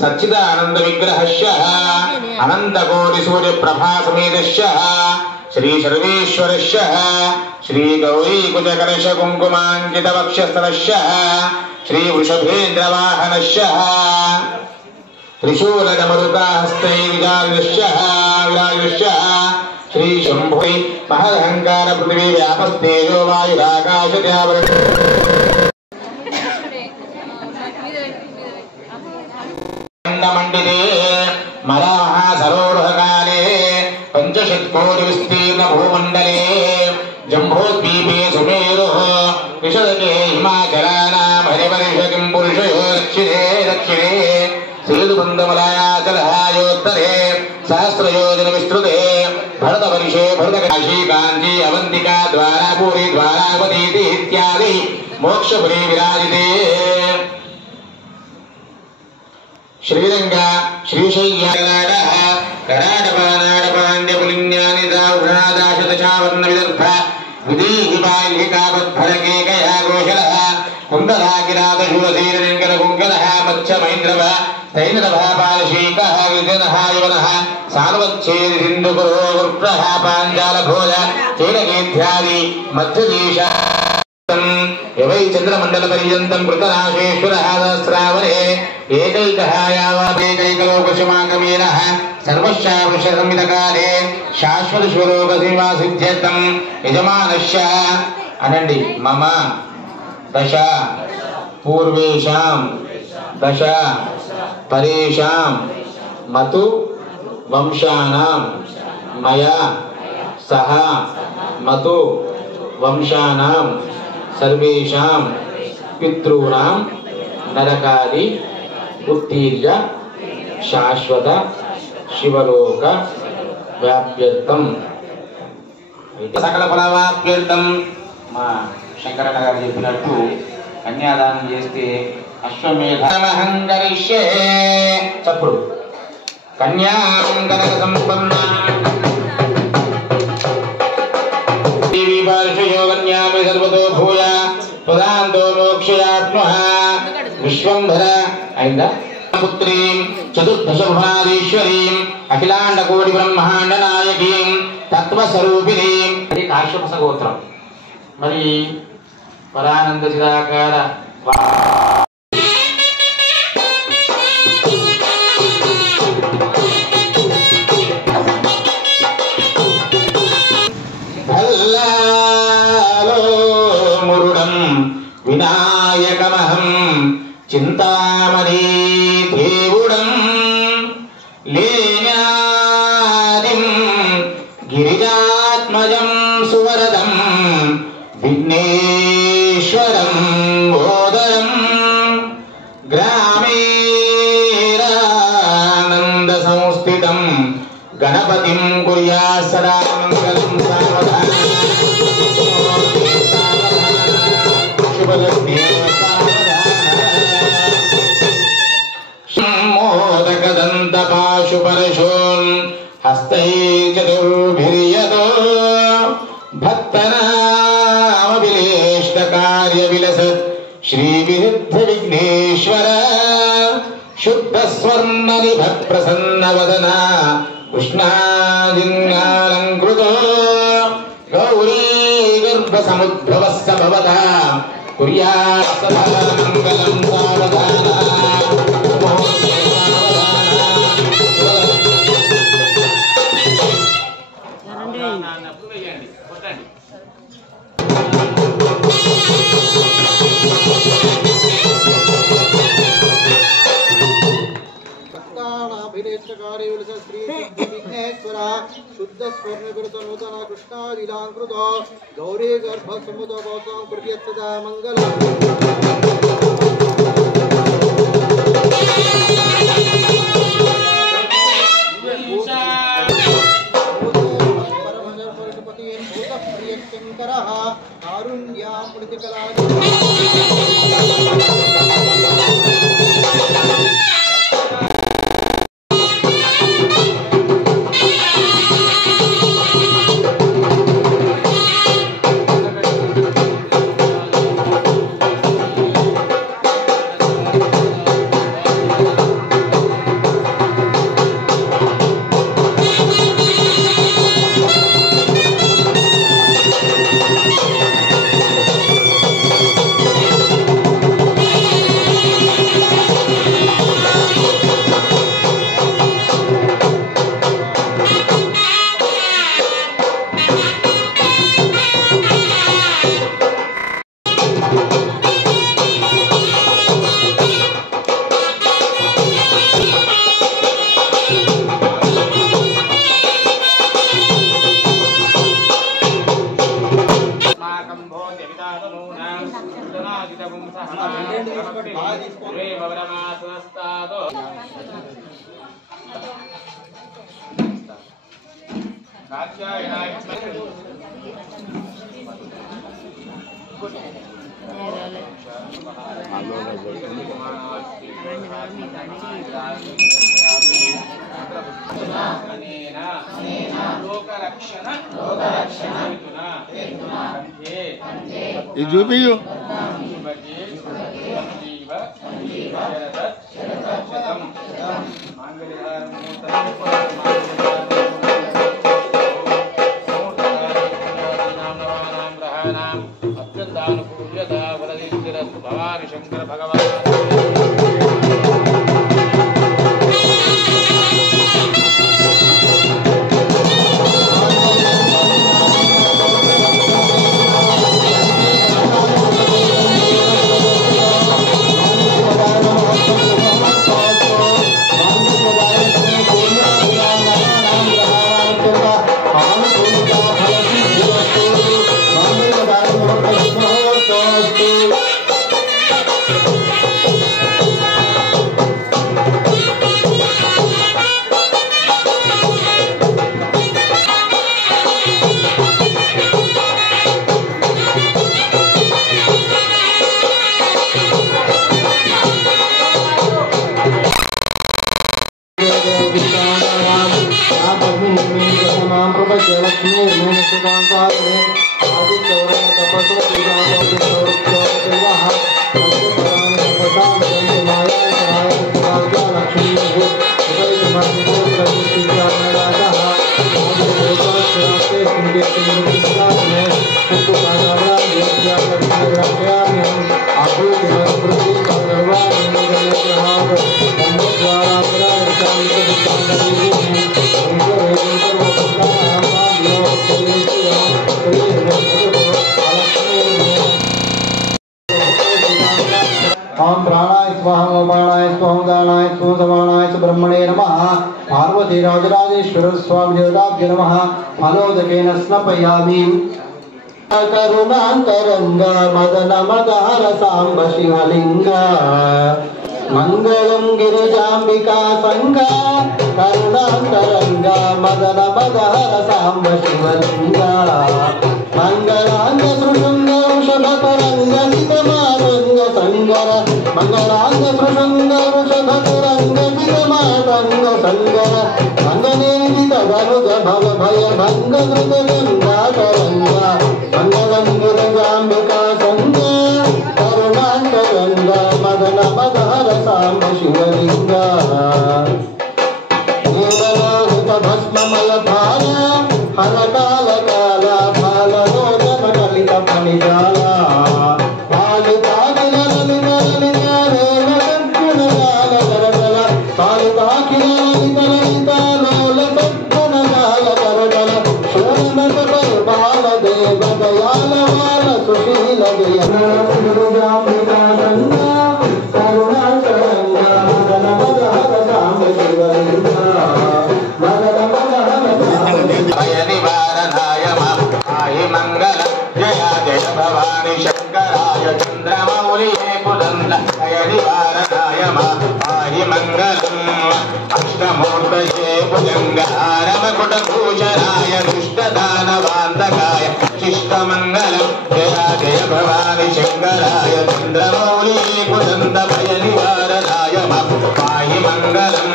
सच्चिदानंद विग्रहस्य अनंत कोटि सूर्य प्रभा समेतस्य श्री सर्वेश्वरस्य श्री गौरी कुज कलश कुंकुमांकित वक्षस्थलस्य श्री वृषभेन्द्र वाहनस्य त्रिशूल डमरुका हस्ते विराजस्य श्री शंभु महदहंकार पृथ्वी व्यापस्तेजो वायुराकाश मंडिते मरासरोहकाले पंचशत्कोटि विस्तीर्ण भूमंडले जम्बोद्वीपे सुमेरुः विशदके हिमाचलानां हरिवर्षकिं पुरुषयो दक्षिणे दक्षिणे श्रीदुबन्धमलायाचलहायोत्तरे सहस्रयोजन विस्तृते भरतवर्षे भरतकाशी कांची अवंतिका द्वारापुरी द्वारावती इत्यादि मोक्षपुरी विराजिते श्रीरंगा श्रीशैल्याडः कराडपानाडपाण्ड्यपुलिन्यानिदावृणादाशदशावर्ण विदर्भ विदीहिबाल्हिकावद्भरकेकया गोशलः कुण्डलाकिरातशूलधीरलिङ्गलकुङ्कलः मत्स्यमैन्द्रव तैन्द्रभः पालशीकः विजनः युवनः सार्वच्छेदिसिन्धुकुरो वृक्षः पाञ्चालभोज चेलकेध्यादि मध्यदेश यवै चंद्रमंडल पर्यंतं कृतराशेश्वरः सहस्रावरे एकैकः यावदेकैकलोकशमागमेनः सर्वशावृषसंवितकाले शाश्वतस्वलोकसीमासिद्ध्यर्थं यजमानस्य अनंडि मम दश पूर्वेषां दश परेषां मतु वंशानां मया सह मतु वंशानां सर्वेषां पितॄणां नरकादि उत्तीर्य शाश्वत शिवलोक व्याप्यर्थं सकल फलवाप्यर्थं మా శంకరన్న గారు చెప్పినట్టు కన్యాదానం చేస్తే అశ్వమేధమహం కరిష్యే చప్పుడు కన్యాంగన సంపన్న దేవి పార్శ్వయోగన్యామి సర్వతో భూయ ప్రదాంతో మోక్షయాత్మః విశ్వంభర అయిందా పుత్రీం చతుర్దశ భువనాధీశ్వరీం అఖిలాండ కోటి బ్రహ్మాండ నాయకీం తత్వస్వరూపిణీం ఇది కాశ్యప గోత్రం. మరి పరానంద చిదాకార మురుడం వినాయకమహం చింతామణి దేవుడం లేనాదిం గిరిజాత్మజం సువరదం విఘ్నేశ్వరం ఓదరం గ్రామేరానంద సంస్థితం గణపతిం కుర్యా సదా మంగళం సావధాన మోదకదంత పాశుపరశూన్ హస్తై చతుర్భిర్యతో భక్తనామభిలేష్ట కార్య విలసత్ శ్రీ విరుద్ధ విఘ్నేశ్వర శుద్ధ స్వర్ణ నిభ ప్రసన్న వదన కృష్ణాజిన్యాలంకృతో గౌరీ గర్భ సముద్భవ భవత కుర్యాత్ సదా మంగళం సావధాన भक्तानाभिनेष्टकारी विलस श्री विघ्नेश्वर शुद्ध स्वर्णकृत नूतन कृष्णादिलांकृत गौरी गर्भ समुद गौतम प्रत्यक्षदा मंगलम् शंकरः कारुण्यां प्रतिकला भगवान शंकर भगवान पार्वती राजराजेश्वर स्वामी देवताभ्यो नमः फलोदकेन स्नपयामि करुणांतरंग मदन मदहर सांब शिवलिंग मंगलम गिरिजांबिका संग करुणांतरंग मदन मदहर सांब शिवलिंग मंगलांग सृशृंग वृषभतरंग निगमारंग संगर मंगलांग सृशृंग वृषभतरंग निगमारंग संगर मंगनेदित गरुड भव भय भंग कृत गंगाधरंग मंगलम गिरिजांबिका संग करुणांतरंग मदन मदहर सांब शिवलिंग नीललोहित भस्ममय भार हर काल काला फाल रोदन कलित फणिजाला दक्षिणामूर्तये भुजङ्गहारमकुटभूषणाय दुष्टदानवान्तकाय शिष्टमङ्गलं जया जय भवानि शङ्कराय चन्द्रमौली कुदन्तभयनिवारणाय पाहि मङ्गलं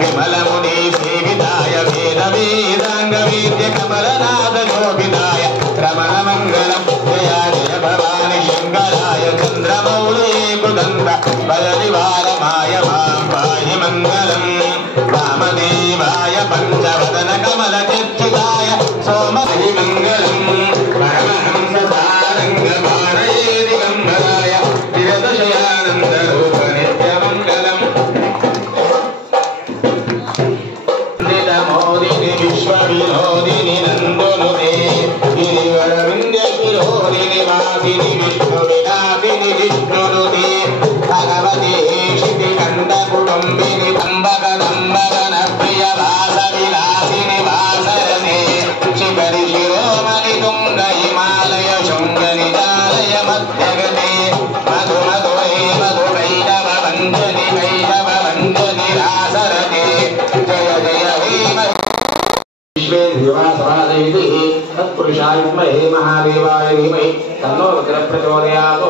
विमलमुनिसेविताय वेदवेदाङ्गवेद्यकमलनाथशोभिताय रमणमङ्गलं जया जय भवानि शङ्कराय चन्द्रमौली कुदन्त भयनिवारणाय मां पाहि मङ्गलं वामदेवाय पञ्चवदनकमलचित्तिताय सोमहि मङ्गलं परमहंससारङ्गपाणये दिगम्बराय चिरदशयानन्दरूप नित्यमङ्गलम् मोदिनि विश्वविनोदिनि नन्दनुते गिरिवरविन्द्यशिरोदिनि वासिनि विष्णुविलासिनि विष्णुनुते भगवती शितिकण्ठकुटुम्बिनि कम्बकदम्बकनप्रिय वासविलासिनि वासरते शिखरि शिरोमणि तुङ्ग हिमालय शृङ्गनिजालय मध्यगते मधु मधुरे मधुवैरव वञ्जनि वैरव वञ्जनि रासरते जय जय विश्वेन्द्रियवासवादयति तत्पुरुषाय विद्महे महादेवाय धीमहि तन्नो रुद्रः प्रचोदयात्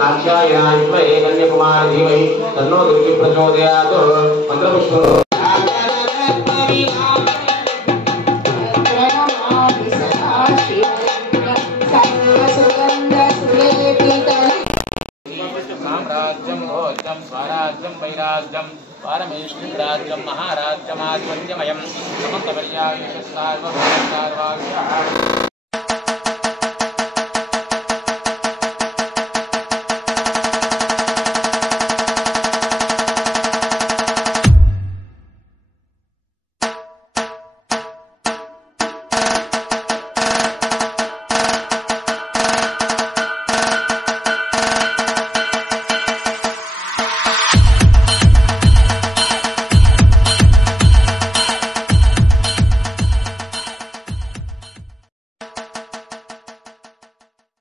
कात्यायनाय विद्महे कन्याकुमारी धीमहि तन्नो दुर्गी प्रचोदयात् मंत्रपुष्पं साम्राज्यं भोज्यं स्वराज्यं वैराज्यं पारमेश्वरराज्यं महाराज्यमाधिपत्यमयं समस्तपर्यायसार्वभौमसार्वाभ्यः